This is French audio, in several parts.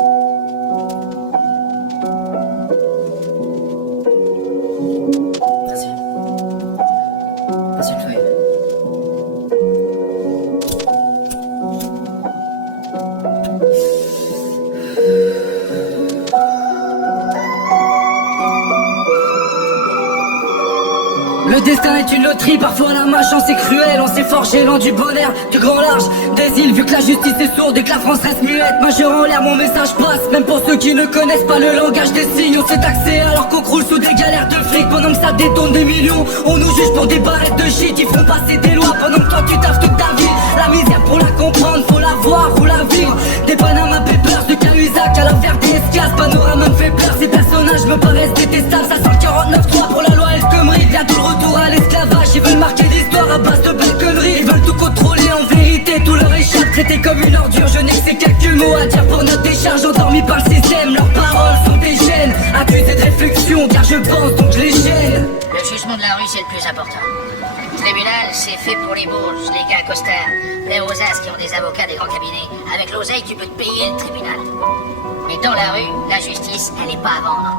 Vas-y. Vas-y, une feuille. Le destin est une loterie, parfois la malchance est cruelle. On s'est forgé loin du bonheur, du grand large des îles. Vu que la justice est sourde et que la France reste muette, majeur en l'air, mon message passe. Même pour ceux qui ne connaissent pas le langage des signes. On s'est taxé alors qu'on croule sous des galères de fric. Pendant que ça détourne des millions, on nous juge pour des barrettes de shit. Ils font passer des lois pendant que toi tu taffes toute ta vie. La misère pour la comprendre, faut la voir ou la vivre. Des Panama Papers, de Cahuzac à l'affaire des esclaves. Panorama me fait peur, ces personnages me paraissent détestables. Ça sent 49-3 pour la loi El Khomri. Bientôt le retour à l'esclavage. Ils veulent marquer l'histoire à base de belles conneries. Ils veulent tout contrôler en vérité, tout leur échappe. Traité comme une ordure, je n'ai que ces quelques mots à dire pour notre décharge. Endormis par le système, leurs paroles sont des gènes. Accusés de réflexion, car je pense donc je les gêne. Le jugement de la rue, c'est le plus important. Le tribunal, c'est fait pour les bourges, les gars costards, les rosaces qui ont des avocats des grands cabinets. Avec l'oseille, tu peux te payer le tribunal. Mais dans la rue, la justice, elle n'est pas à vendre.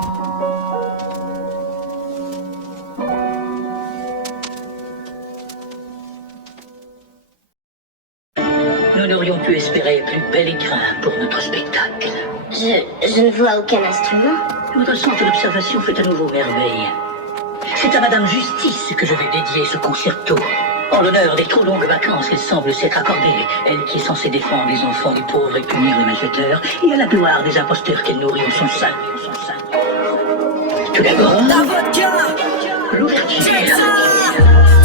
Nous n'aurions pu espérer plus bel écrin pour notre spectacle. Je ne vois aucun instrument. Votre centre d'observation fait à nouveau merveille. C'est à Madame Justice que je vais dédier ce concerto. En l'honneur des trop longues vacances qu'elle semble s'être accordée, elle qui est censée défendre les enfants des pauvres et punir les malfaiteurs, et à la gloire des imposteurs qu'elle nourrit en son sein. Tout d'abord, La vodka, l'ouverture.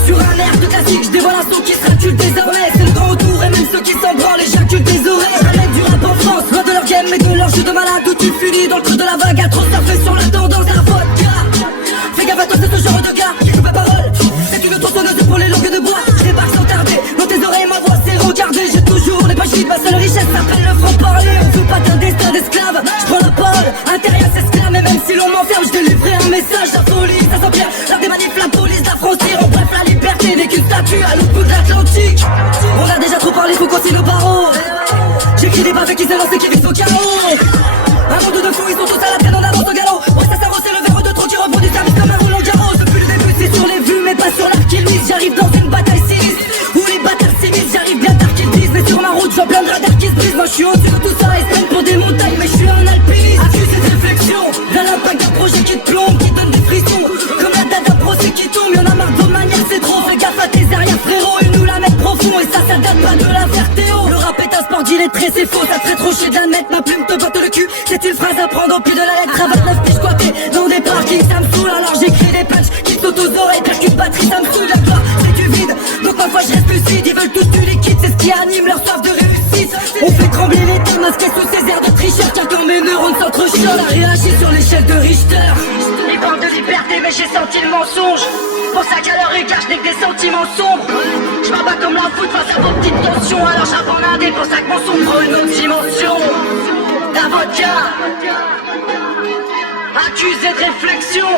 sur un air de classique, je dévoile un son qui se ratule désormais. C'est le grand retour et même ceux qui s'en branlent éjaculent des oreilles. Jamais du rap en France, loin de leur game et de leur jeu de malade. Où tu finis dans le creux de la vague à trop surfer sur la tendance. La vodka, fais gaffe à toi, c'est ce genre de gars qui coupe la parole. C'est une tronçonneuse pour les langues de bois. Je débarque sans tarder, dans tes oreilles ma voix c'est regardée. J'ai toujours les pages vides, ma seule richesse s'appelle le franc-parler. On joue pas d'un destin d'esclave, je prends la parole. Intérieur s'exclame et même si l'on m'enferme, je délivrerai un message. La folie, ça s'empire, l'art des manifs, la police, la frontière. En bref, la liberté n'est qu'une statue à l'autre bout de l'Atlantique. On a déjà trop parlé, faut qu'on signe nos barreaux. J'écris des bavets qui s'élancent et qui vivent au chaos. Un monde de fous, ils sont tous à la traîne, on avance au galop. Ouais, ça c'est le verre de trop qui reprend du service comme un Roland Garros. Depuis le début, c'est sur les vues, mais pas sur l'arc qu'ils misent. J'arrive dans une bataille sinistre où les bâtards s'immiscent. J'arrive bien tard qu'ils disent, mais sur ma route, j'en plein de radars qui se brisent. Moi, je suis au-dessus de tout ça et se prennent pour des montagnes, mais je suis un alpiniste. Accusé de réflexion, d'un impact d'un projet qui te plombe, qui donne des frissons. Comme la date d'un procès qui tombe, y'en a marre de vos manières, c'est trop. Fais gaffe à tes arrières, frérot, ils nous la mettent profond. Et ça date pas de l'affaire Théo. Le rap est un sport d'illettré, c'est faux, ça serait trop chier de l'admettre. Ma plume te botte le cul, c'est une phrase à prendre au pied de la lettre. À 29 puis squatté dans des parkings, ça me saoule. Alors j'écris des punchs qui sautent aux oreilles, percute batterie, ça me saoule. La gloire, c'est du vide, donc ma foi je reste lucide. Ils veulent tous du liquide, c'est ce qui anime leur soif de réussite. On fait trembler les thèmes, masqués sous ces airs de tricheur. Car quand mes neurones s'entrechoquent, on a réagi sur l'échelle de Richter. Ils parlent de liberté, mais j'ai senti le mensonge. Pour ça qu'à leur égard, je n'ai que des sentiments sombres. Je m'abats comme la foot face à vos petites tensions. Alors j'rappe en indé, pour ça que mon son prend une autre dimension. La vodka, accusé de réflexion.